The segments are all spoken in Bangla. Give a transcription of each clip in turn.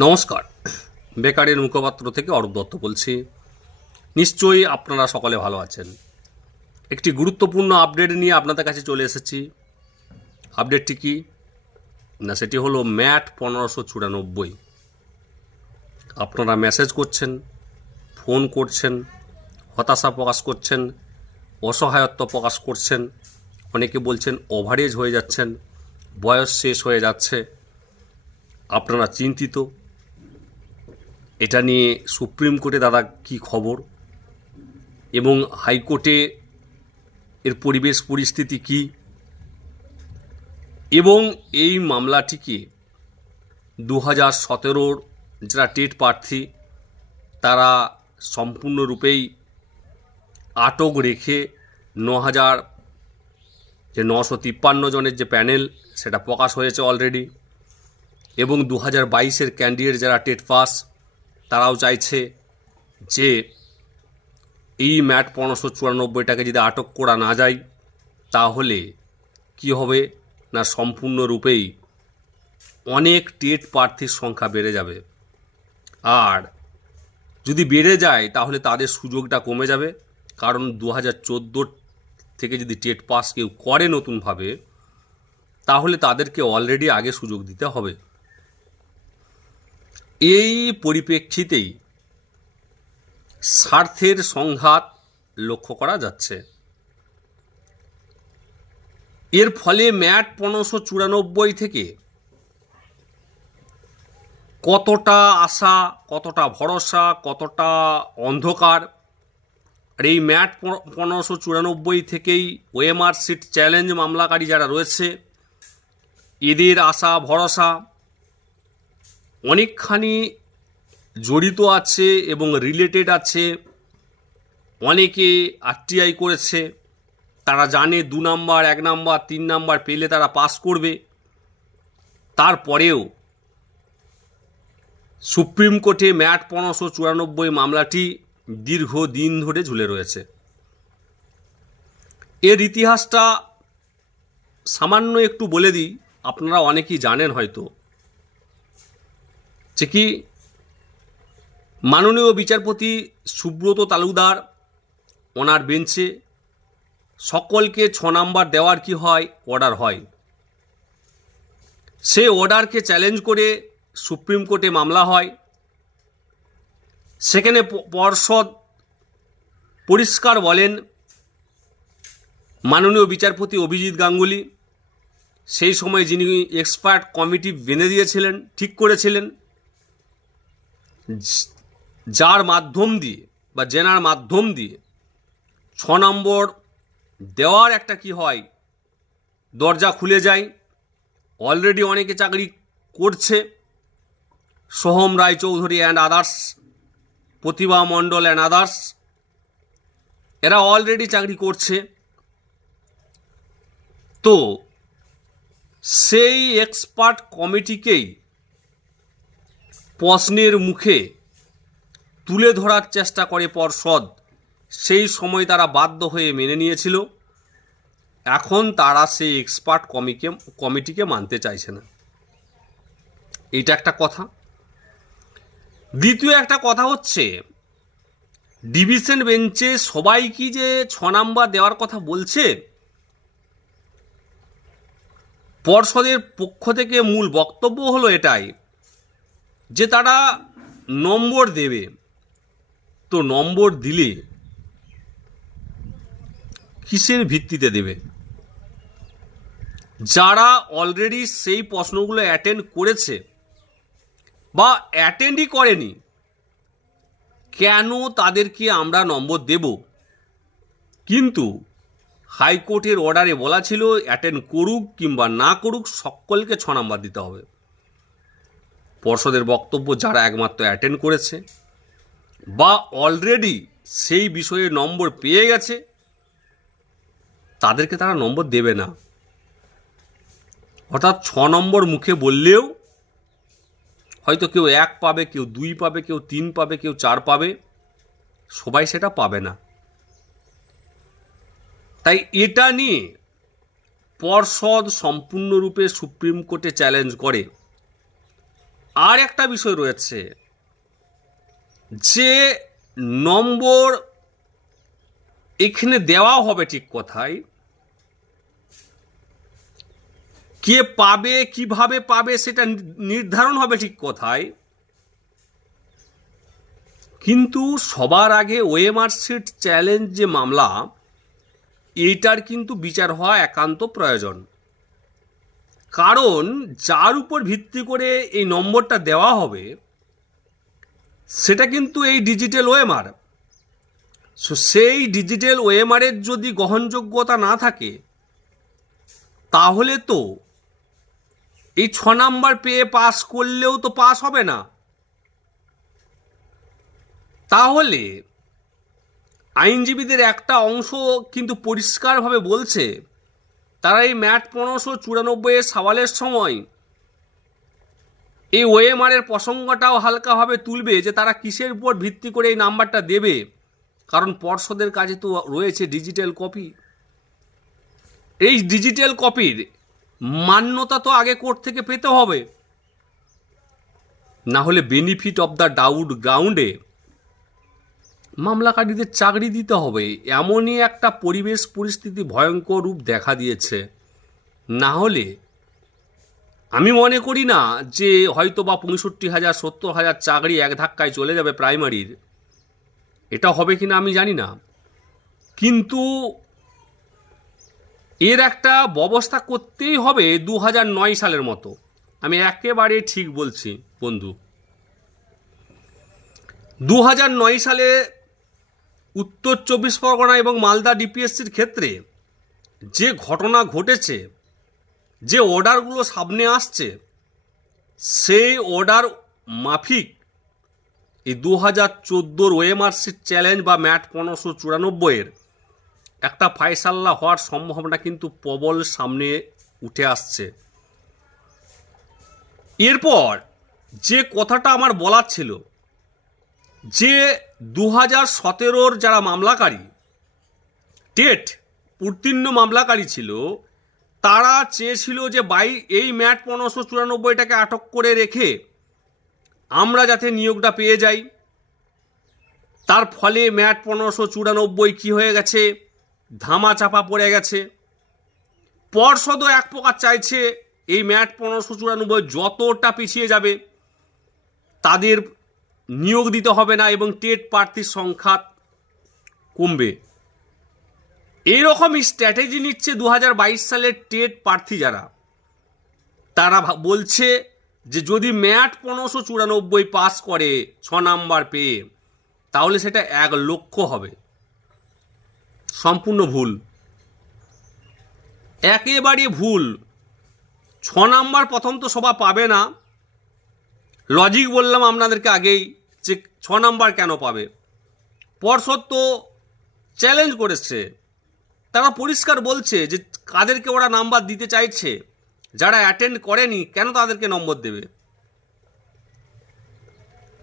নমস্কার। বেকারের মুখপাত্র থেকে অরূপ দত্ত বলছি। নিশ্চয়ই আপনারা সকলে ভালো আছেন। একটি গুরুত্বপূর্ণ আপডেট নিয়ে আপনাদের কাছে চলে এসেছি। আপডেটটি কি? না, সেটি হলো ম্যাট পনেরোশো চুরানব্বই। আপনারা মেসেজ করছেন, ফোন করছেন, হতাশা প্রকাশ করছেন, অসহায়ত্ব প্রকাশ করছেন, অনেকে বলছেন ওভারেজ হয়ে যাচ্ছেন, বয়স শেষ হয়ে যাচ্ছে। আপনারা চিন্তিত এটা নিয়ে সুপ্রিম কোর্টে দাদা কি খবর? এবং হাইকোর্টে এর পরিবেশ পরিস্থিতি কি? এবং এই মামলাটিকে দু হাজার সতেরোর যারা টেট প্রার্থী, তারা সম্পূর্ণরূপেই আটক রেখে ন হাজার যে নশো তিপ্পান্ন জনের যে প্যানেল, সেটা প্রকাশ হয়েছে অলরেডি এবং দু হাজার বাইশের ক্যান্ডিডেট যারা টেট পাস তারাও চাইছে যে এই ম্যাট পনেরোশো চুরানব্বইটাকে যদি আটক করা না যায়, তাহলে কি হবে? না সম্পূর্ণরূপেই অনেক টেট প্রার্থীর সংখ্যা বেড়ে যাবে। আর যদি বেড়ে যায়, তাহলে তাদের সুযোগটা কমে যাবে। কারণ দু হাজার থেকে যদি টেট পাস কেউ করে নতুনভাবে, তাহলে তাদেরকে অলরেডি আগে সুযোগ দিতে হবে। এই পরিপ্রেক্ষিতেই স্বার্থের সংঘাত লক্ষ্য করা যাচ্ছে। এর ফলে ম্যাট পনেরোশো চুরানব্বই থেকে কতটা আশা, কতটা ভরসা, কতটা অন্ধকার, আর এই ম্যাট পনেরোশো চুরানব্বই থেকেই ওএমআর সিট চ্যালেঞ্জ মামলাকারী যারা রয়েছে, এদের আশা, ভরসা অনেকখানি জড়িত আছে এবং রিলেটেড আছে। অনেকে আরটিআই করেছে। তারা জানে দু নাম্বার, এক নাম্বার, তিন নাম্বার পেলে তারা পাস করবে। তারপরেও সুপ্রিম কোর্টে ম্যাট পনেরোশো চুরানব্বই মামলাটি দীর্ঘ দিন ধরে ঝুলে রয়েছে। এর ইতিহাসটা সামান্য একটু বলে দিই, আপনারা অনেকেই জানেন হয়তো। যে কি মাননীয় বিচারপতি সুব্রত তালুকদার, ওনার বেঞ্চে সকলকে ছ নাম্বার দেওয়ার কি হয়? অর্ডার হয়। সে অর্ডারকে চ্যালেঞ্জ করে সুপ্রিম কোর্টে মামলা হয়। সেখানে পর্ষদ পরিষ্কার বলেন, মাননীয় বিচারপতি অভিজিৎ গাঙ্গুলি, সেই সময় যিনি এক্সপার্ট কমিটি বেঁধে দিয়েছিলেন, ঠিক করেছিলেন। যার মাধ্যম দিয়ে বা জেনার মাধ্যম দিয়ে ছ নম্বর দেওয়ার একটা কি হয়, দরজা খুলে যায়। অলরেডি অনেকে চাকরি করছে। Soham Raychaudhuri and others Pratibha Mondal and others এরা অলরেডি চাকরি করছে। তো সেই এক্সপার্ট কমিটিকেই প্রশ্নের মুখে তুলে ধরার চেষ্টা করে পর্ষদ সেই সময় তারা বাধ্য হয়ে মেনে নিয়েছিল। এখন তারা সেই এক্সপার্ট কমিকে কমিটিকে মানতে চাইছে না। এইটা একটা কথা। দ্বিতীয় একটা কথা হচ্ছে, ডিভিশন বেঞ্চে সবাই কি যে ছ নাম্বার দেওয়ার কথা বলছে, পর্ষদের পক্ষ থেকে মূল বক্তব্য হলো এটাই। যে তারা নম্বর দেবে, তো নম্বর দিলে কিসের ভিত্তিতে দেবে? যারা অলরেডি সেই প্রশ্নগুলো অ্যাটেন্ড করেছে বা অ্যাটেন্ডই করেনি, কেন তাদেরকে আমরা নম্বর দেব? কিন্তু হাইকোর্টের অর্ডারে বলা ছিল অ্যাটেন্ড করুক কিংবা না করুক, সকলকে ছ নাম্বার দিতে হবে। পর্ষদের বক্তব্য যারা একমাত্র অ্যাটেন্ড করেছে, বা অলরেডি সেই বিষয়ে নম্বর পেয়ে গেছে, তাদেরকে তারা নম্বর দেবে না। অর্থাৎ ছ নম্বর মুখে বললেও হয়তো কেউ এক পাবে, কেউ দুই পাবে, কেউ তিন পাবে, কেউ চার পাবে, সবাই সেটা পাবে না। তাই এটা নিয়ে পর্ষদ সম্পূর্ণরূপে সুপ্রিম কোর্টে চ্যালেঞ্জ করে। আর একটা বিষয় রয়েছে। যে নম্বর এখানে দেওয়া হবে ঠিক কথাই। কে পাবে, কীভাবে পাবে সেটা নির্ধারণ হবে ঠিক কথায় কিন্তু সবার আগে ওএমআর সিট চ্যালেঞ্জ যে মামলা, এইটার কিন্তু বিচার হওয়া একান্ত প্রয়োজন। কারণ যার উপর ভিত্তি করে এই নম্বরটা দেওয়া হবে, সেটা কিন্তু এই ডিজিটাল ওএমআর সো সেই ডিজিটাল ওএমআরের যদি গ্রহণযোগ্যতা না থাকে, তাহলে তো এই ছ নাম্বার পেয়ে পাস করলেও তো পাস হবে না। তাহলে আইনজীবীদের একটা অংশ কিন্তু পরিষ্কারভাবে বলছে তারা এই ম্যাট পনেরোশো চুরানব্বইয়ের সওয়ালের সময় এই ওএমআরের প্রসঙ্গটাও হালকাভাবে তুলবে যে তারা কিসের উপর ভিত্তি করে এই নাম্বারটা দেবে। কারণ পর্ষদের কাছে তো রয়েছে ডিজিটাল কপি। এই ডিজিটাল কপির মান্যতা তো আগে কোর্ট থেকে পেতে হবে। না হলে বেনিফিট অফ দ্য ডাউট গ্রাউন্ডে মামলাকারীদের চাকরি দিতে হবে। এমনই একটা পরিবেশ পরিস্থিতি ভয়ঙ্কর রূপ দেখা দিয়েছে। না হলে আমি মনে করি না যে হয়তো বা পঁয়ষট্টি হাজার, সত্তর হাজার চাকরি এক ধাক্কায় চলে যাবে প্রাইমারির। এটা হবে কি না আমি জানি না। কিন্তু এর একটা ব্যবস্থা করতেই হবে দু নয় সালের মতো। আমি একেবারে ঠিক বলছি, বন্ধু। দু নয় সালে উত্তর চব্বিশ পরগনা এবং মালদা ডিপিএসসির ক্ষেত্রে যে ঘটনা ঘটেছে, যে অর্ডারগুলো সামনে আসছে, সেই অর্ডার মাফিক এই দু হাজার চোদ্দোর ওএমআরসি চ্যালেঞ্জ বা ম্যাট পনেরোশো চুরানব্বইয়ের একটা ফায়সাল্লা হওয়ার সম্ভাবনা কিন্তু প্রবল সামনে উঠে আসছে। এরপর যে কথাটা আমার বলার ছিল, যে দু হাজার সতেরোর যারা মামলাকারী, টেট উত্তীর্ণ মামলাকারী ছিল, তারা চেয়েছিল যে বাই এই ম্যাট পনেরোশো চুরানব্বইটাকে আটক করে রেখে আমরা যাতে নিয়োগটা পেয়ে যাই। তার ফলে ম্যাট পনেরোশো চুরানব্বই কী হয়ে গেছে? ধামা চাপা পড়ে গেছে। পর্ষদও এক প্রকার চাইছে এই ম্যাট পনেরোশো চুরানব্বই যতটা পিছিয়ে যাবে, তাদের নিয়োগ দিতে হবে না এবং টেট প্রার্থীর সংখ্যা কমবে। এইরকমই স্ট্র্যাটেজি নিচ্ছে দু হাজার বাইশ সালের টেট প্রার্থী যারা। তারা বলছে যে যদি ম্যাট পনেরোশো চুরানব্বই পাস করে ছ নাম্বার পেয়ে, তাহলে সেটা এক লক্ষ হবে। সম্পূর্ণ ভুল। একেবারে ভুল। ছ নাম্বার প্রথম তো সবা পাবে না। লজিক বললাম আপনাদেরকে আগেই। যে ছ নম্বর কেন পাবে? পর্ষদ তো চ্যালেঞ্জ করেছে। তারা পরিষ্কার বলছে যে কাদেরকে ওরা নাম্বার দিতে চাইছে। যারা অ্যাটেন্ড করেনি, কেন তাদেরকে নম্বর দেবে?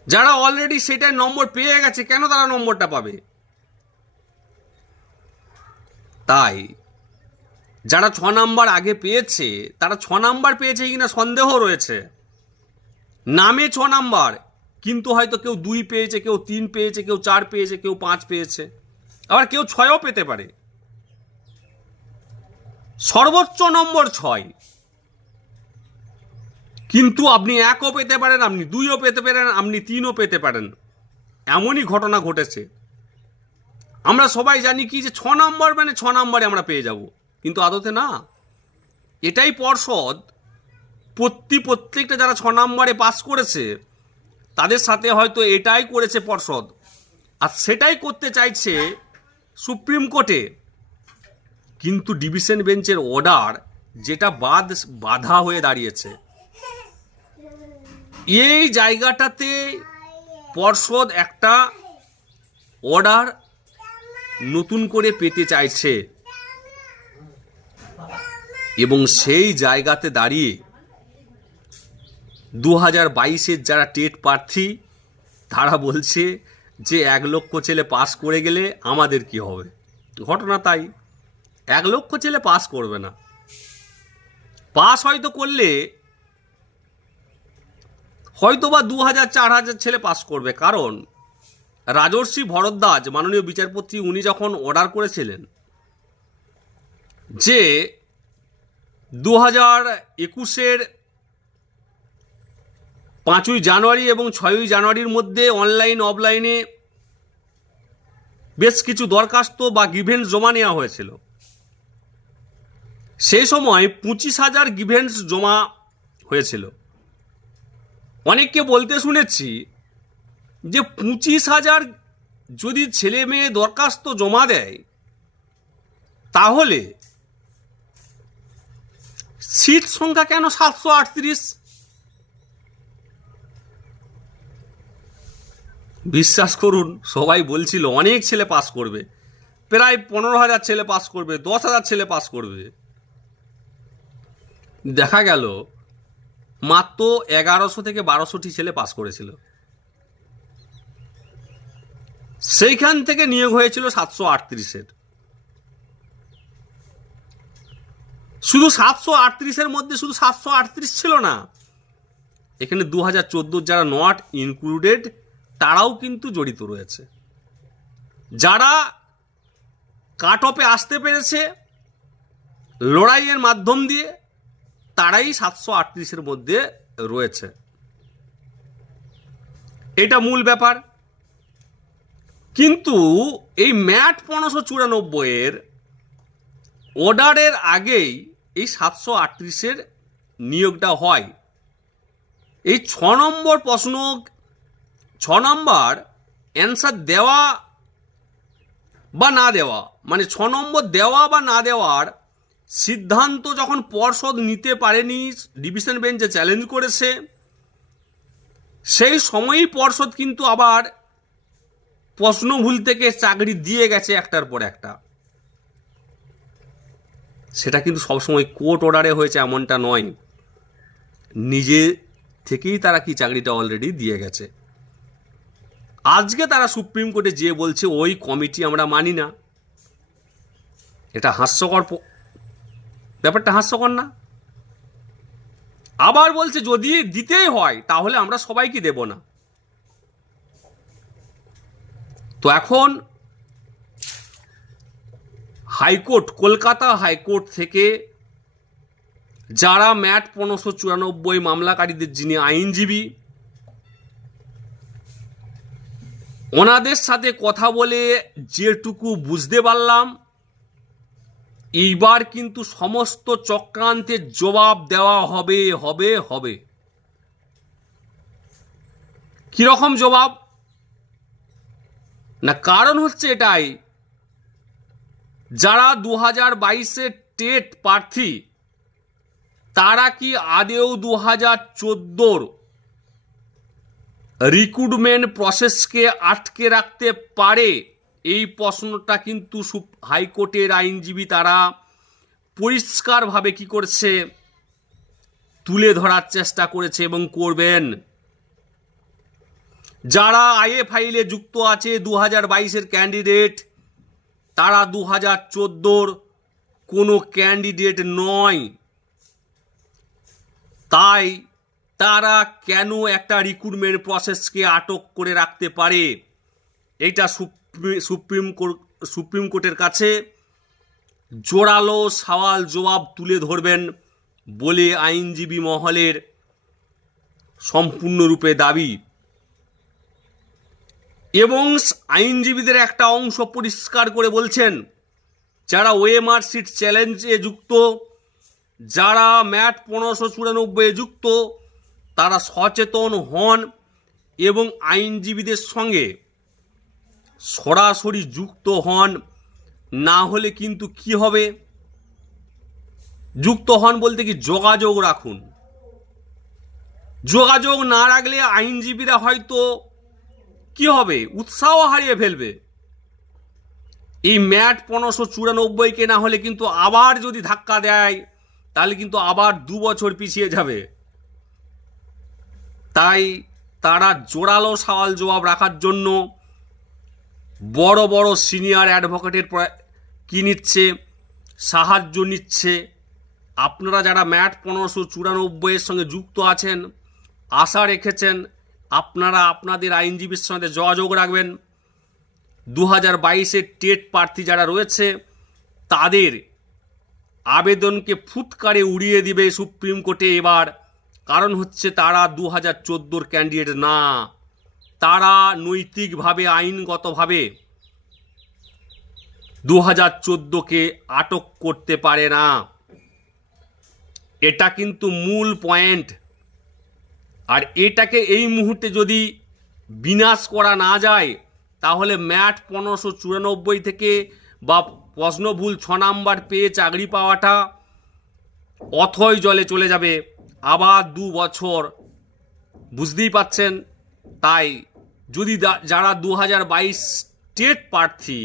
যারা অলরেডি সেটার নম্বর পেয়ে গেছে, কেন তারা নম্বরটা পাবে? তাই, যারা ছ নাম্বার আগে পেয়েছে, তারা ছ নাম্বার পেয়েছে কিনা সন্দেহ রয়েছে। নামে ছ নাম্বার কিন্তু হয়তো কেউ দুই পেয়েছে, কেউ তিন পেয়েছে, কেউ চার পেয়েছে, কেউ পাঁচ পেয়েছে। আবার কেউ ছয়ও পেতে পারে। সর্বোচ্চ নম্বর ছয়। কিন্তু আপনি একও পেতে পারেন, আপনি দুইও পেতে পারেন, আপনি তিনও পেতে পারেন। এমনই ঘটনা ঘটেছে। আমরা সবাই জানি কি যে ছ নম্বর মানে ছ নম্বরে আমরা পেয়ে যাব। কিন্তু আদতে না। এটাই পর্ষদ। প্রতি প্রত্যেকটা যারা ছ নম্বরে পাস করেছে তাদের সাথে হয়তো এটাই করেছে পর্ষদ। আর সেটাই করতে চাইছে সুপ্রিম কোর্টে। কিন্তু ডিভিশন বেঞ্চের অর্ডার যেটা বাদ, বাধা হয়ে দাঁড়িয়েছে। এই জায়গাটাতে পর্ষদ একটা অর্ডার নতুন করে পেতে চাইছে। এবং সেই জায়গাতে দাঁড়িয়ে দু হাজার বাইশের যারা টেট প্রার্থী, তারা বলছে যে এক লক্ষ ছেলে পাস করে গেলে আমাদের কি হবে? ঘটনা তাই। এক লক্ষ ছেলে পাস করবে না। পাস হয়তো করলে হয়তো বা দু হাজার চার হাজার ছেলে পাস করবে। কারণ রাজর্ষি ভরদ্বাজ, মাননীয় বিচারপতি, উনি যখন অর্ডার করেছিলেন যে দু হাজার একুশের পাঁচই জানুয়ারি এবং ছয়ই জানুয়ারির মধ্যে অনলাইন, অফলাইনে বেশ কিছু দরখাস্ত বা গিভেন্স জমা নেওয়া হয়েছিল। সেই সময় পঁচিশ হাজার গিভেন্স জমা হয়েছিল। অনেককে বলতে শুনেছি যে পঁচিশ হাজার যদি ছেলে মেয়ে দরখাস্ত জমা দেয়, তাহলে সিট সংখ্যা কেন সাতশো আটত্রিশ? বিশ্বাস করুন, সবাই বলছিল, অনেক ছেলে পাস করবে। প্রায় পনেরো হাজার ছেলে পাস করবে, দশ হাজার ছেলে পাস করবে। দেখা গেল, মাত্র এগারোশো থেকে বারোশোটি ছেলে পাস করেছিল। সেইখান থেকে নিয়োগ হয়েছিল সাতশো আটত্রিশের। শুধু সাতশো আটত্রিশের মধ্যে শুধু সাতশো আটত্রিশ ছিল না, এখানে দু হাজার চোদ্দোর যারা নট ইনক্লুডেড তারাও কিন্তু জড়িত রয়েছে। যারা কাট অফে আসতে পেরেছে লড়াইয়ের মাধ্যম দিয়ে, তারাই সাতশো আটত্রিশের মধ্যে রয়েছে। এটা মূল ব্যাপার। কিন্তু এই ম্যাট পনেরোশো চুরানব্বইয়ের অর্ডারের আগেই এই সাতশো আটত্রিশের নিয়োগটা হয়। এই ছ নম্বর প্রশ্ন ছ নম্বর অ্যান্সার দেওয়া বা না দেওয়া। মানে ছ নম্বর দেওয়া বা না দেওয়ার সিদ্ধান্ত যখন পর্ষদ নিতে পারেনি ডিভিশন বেঞ্চে চ্যালেঞ্জ করেছে, সেই সময়ই পর্ষদ কিন্তু আবার প্রশ্ন ভুল থেকে চাকরি দিয়ে গেছে একটার পর একটা। সেটা কিন্তু সবসময় কোর্ট অর্ডারে হয়েছে এমনটা নয়। নিজে থেকেই তারা কি চাকরিটা অলরেডি দিয়ে গেছে। আজকে তারা সুপ্রিম কোর্টে যে বলছে, ওই কমিটি আমরা মানি না। এটা হাস্যকর ব্যাপারটা হাস্যকর না? আবার বলছে, যদি দিতেই হয়, তাহলে আমরা সবাইকে দেব না। তো এখন হাইকোর্ট, কলকাতা হাইকোর্ট থেকে যারা ম্যাট পনেরোশো চুরানব্বই মামলাকারীদের যিনি আইনজীবী ওনাদের সাথে কথা বলে যেটুকু বুঝতে পারলাম, এইবার কিন্তু সমস্ত চক্রান্তের জবাব দেওয়া হবে হবে হবে। কীরকম জবাব? না, কারণ হচ্ছে এটাই, যারা দু হাজার বাইশের টেট প্রার্থী, তারা কি আদেও দু হাজার চোদ্দোর রিক্রুটমেন্ট প্রসেসকে আটকে রাখতে পারে, এই প্রশ্নটা কিন্তু হাইকোর্টের আইনজীবী তারা পরিষ্কারভাবে কি করছে, তুলে ধরার চেষ্টা করেছে এবং করবেন। যারা আইএ ফাইলে যুক্ত আছে দু হাজার বাইশের ক্যান্ডিডেট, তারা দু হাজার চোদ্দোর কোনো ক্যান্ডিডেট নয়। তাই তারা কেন একটা রিক্রুটমেন্ট প্রসেসকে আটক করে রাখতে পারে? এটা সুপ্রি- সুপ্রিম কোর্ট সুপ্রিম কোর্টের কাছে জোরালো সওয়াল জবাব তুলে ধরবেন বলে আইনজীবী মহলের সম্পূর্ণরূপে দাবি। এবং আইনজীবীদের একটা অংশ পরিষ্কার করে বলছেন, যারা ওএমআর সিট চ্যালেঞ্জে যুক্ত, যারা ম্যাট পনেরোশো চুরানব্বই যুক্ত তারা সচেতন হন এবং আইনজীবীদের সঙ্গে সরাসরি যুক্ত হন। না হলে কিন্তু কি হবে? যুক্ত হন বলতে কি যোগাযোগ রাখুন। যোগাযোগ না রাখলে আইনজীবীরা হয়তো কি হবে? উৎসাহ হারিয়ে ফেলবে। এই ম্যাট পনেরোশো চুরানব্বইকে না হলে কিন্তু আবার যদি ধাক্কা দেয়, তাহলে কিন্তু আবার দু বছর পিছিয়ে যাবে। তাই তারা জোরালো সওয়াল জবাব রাখার জন্য বড় বড় সিনিয়র অ্যাডভোকেটের কি নিচ্ছে? সাহায্য নিচ্ছে। আপনারা যারা ম্যাট পনেরোশো চুরানব্বইয়ের সঙ্গে যুক্ত আছেন, আশা রেখেছেন আপনারা আপনাদের আইনজীবীর সঙ্গে যোগাযোগ রাখবেন। দু হাজার বাইশের টেট প্রার্থী যারা রয়েছে, তাদের আবেদনকে ফুৎকারে উড়িয়ে দিবে সুপ্রিম কোর্টে এবার। কারণ হচ্ছে তারা দু হাজার চোদ্দোর ক্যান্ডিডেট না। তারা নৈতিকভাবে, আইনগতভাবে দু হাজার চোদ্দোকে আটক করতে পারে না। এটা কিন্তু মূল পয়েন্ট আর এটাকে এই মুহূর্তে যদি বিনাশ করা না যায়, তাহলে ম্যাট পনেরোশো চুরানব্বই থেকে বা প্রশ্নভুল ছ নাম্বার পেয়ে চাকরি পাওয়াটা অথই জলে চলে যাবে। আবার দু বছর। বুঝতেই পাচ্ছেন তাই যদি যারা দু হাজার বাইশ স্টেট প্রার্থী,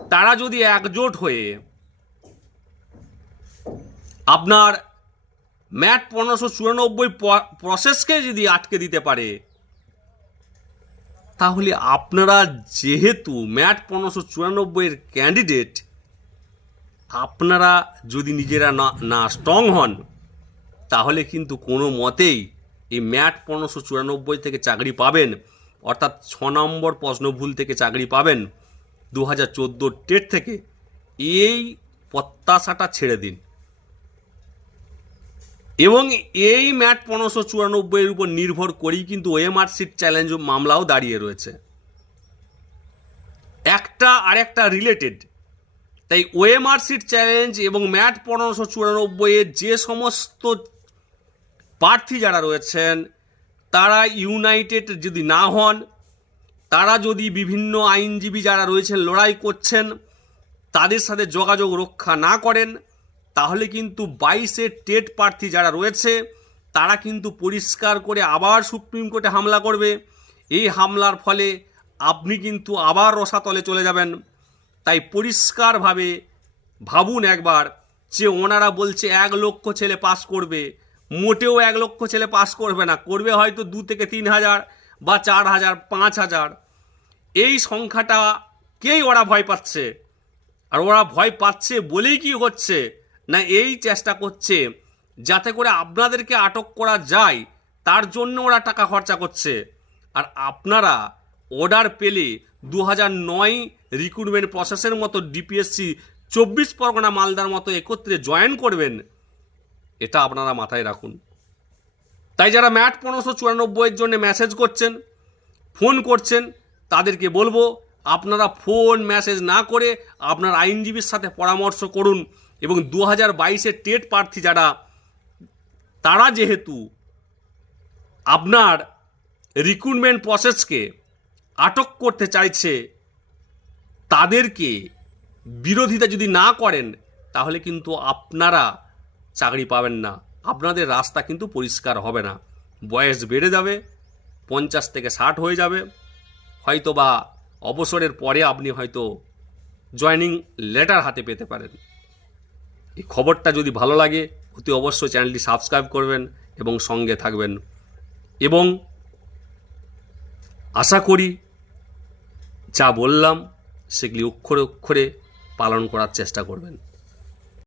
তারা যদি একজোট হয়ে আপনার ম্যাট পনেরোশো চুরানব্বই প্রসেসকে যদি আটকে দিতে পারে, তাহলে আপনারা যেহেতু ম্যাট পনেরোশো চুরানব্বইয়ের ক্যান্ডিডেট আপনারা যদি নিজেরা না না স্ট্রং হন তাহলে কিন্তু কোনো মতেই এই ম্যাট পনেরোশো চুরানব্বই থেকে চাকরি পাবেন, অর্থাৎ ছ নম্বর প্রশ্নভুল থেকে চাকরি পাবেন দু হাজার চোদ্দোর টেট থেকে। এই প্রত্যাশাটা ছেড়ে দিন। এবং এই ম্যাট পনেরোশো চুরানব্বইয়ের উপর নির্ভর করেই কিন্তু ওএমআর সিট চ্যালেঞ্জ মামলাও দাঁড়িয়ে রয়েছে। একটা আরেকটা রিলেটেড তাই ওএমআর সিট চ্যালেঞ্জ এবং ম্যাট পনেরোশো চুরানব্বইয়ের যে সমস্ত প্রার্থী যারা রয়েছেন, তারা ইউনাইটেড যদি না হন, তারা যদি বিভিন্ন আইনজীবী যারা রয়েছেন লড়াই করছেন, তাদের সাথে যোগাযোগ রক্ষা না করেন, তাহলে কিন্তু বাইশে টেট প্রার্থী যারা রয়েছে, তারা কিন্তু পরিষ্কার করে আবার সুপ্রিম কোর্টে হামলা করবে। এই হামলার ফলে আপনি কিন্তু আবার রসাতলে চলে যাবেন। তাই পরিষ্কারভাবে ভাবুন একবার যে ওনারা বলছে এক লক্ষ ছেলে পাস করবে মোটেও এক লক্ষ ছেলে পাস করবে না, করবে হয়তো দু থেকে তিন হাজার বা চার হাজার, পাঁচ হাজার। এই সংখ্যাটা কেই ওরা ভয় পাচ্ছে? আর ওরা ভয় পাচ্ছে বলেই কি হচ্ছে? না, এই চেষ্টা করছে যাতে করে আপনাদেরকে আটক করা যায়, তার জন্য ওরা টাকা খরচা করছে। আর আপনারা অর্ডার পেলে দু হাজার নয় রিক্রুটমেন্ট প্রসেসের মতো ডিপিএসসি চব্বিশ পরগনা মালদার মতো একত্রে জয়েন করবেন। এটা আপনারা মাথায় রাখুন। তাই যারা ম্যাট পনেরোশো চুরানব্বইয়ের জন্য মেসেজ করছেন ফোন করছেন, তাদেরকে বলব, আপনারা ফোন মেসেজ না করে আপনার আইনজীবীর সাথে পরামর্শ করুন এবং দু হাজার বাইশের টেট প্রার্থী যারা, তারা যেহেতু আপনার রিক্রুটমেন্ট প্রসেসকে আটক করতে চাইছে, তাদেরকে বিরোধিতা যদি না করেন, তাহলে কিন্তু আপনারা চাকরি পাবেন না। আপনাদের রাস্তা কিন্তু পরিষ্কার হবে না। বয়স বেড়ে যাবে, পঞ্চাশ থেকে ষাট হয়ে যাবে। হয়তো বা অবসরের পরে আপনি হয়তো জয়নিং লেটার হাতে পেতে পারেন। এই খবরটা যদি ভালো লাগে, অতি অবশ্যই চ্যানেলটি সাবস্ক্রাইব করবেন এবং সঙ্গে থাকবেন। এবং আশা করি যা বললাম, সেগুলি অক্ষরে অক্ষরে পালন করার চেষ্টা করবেন।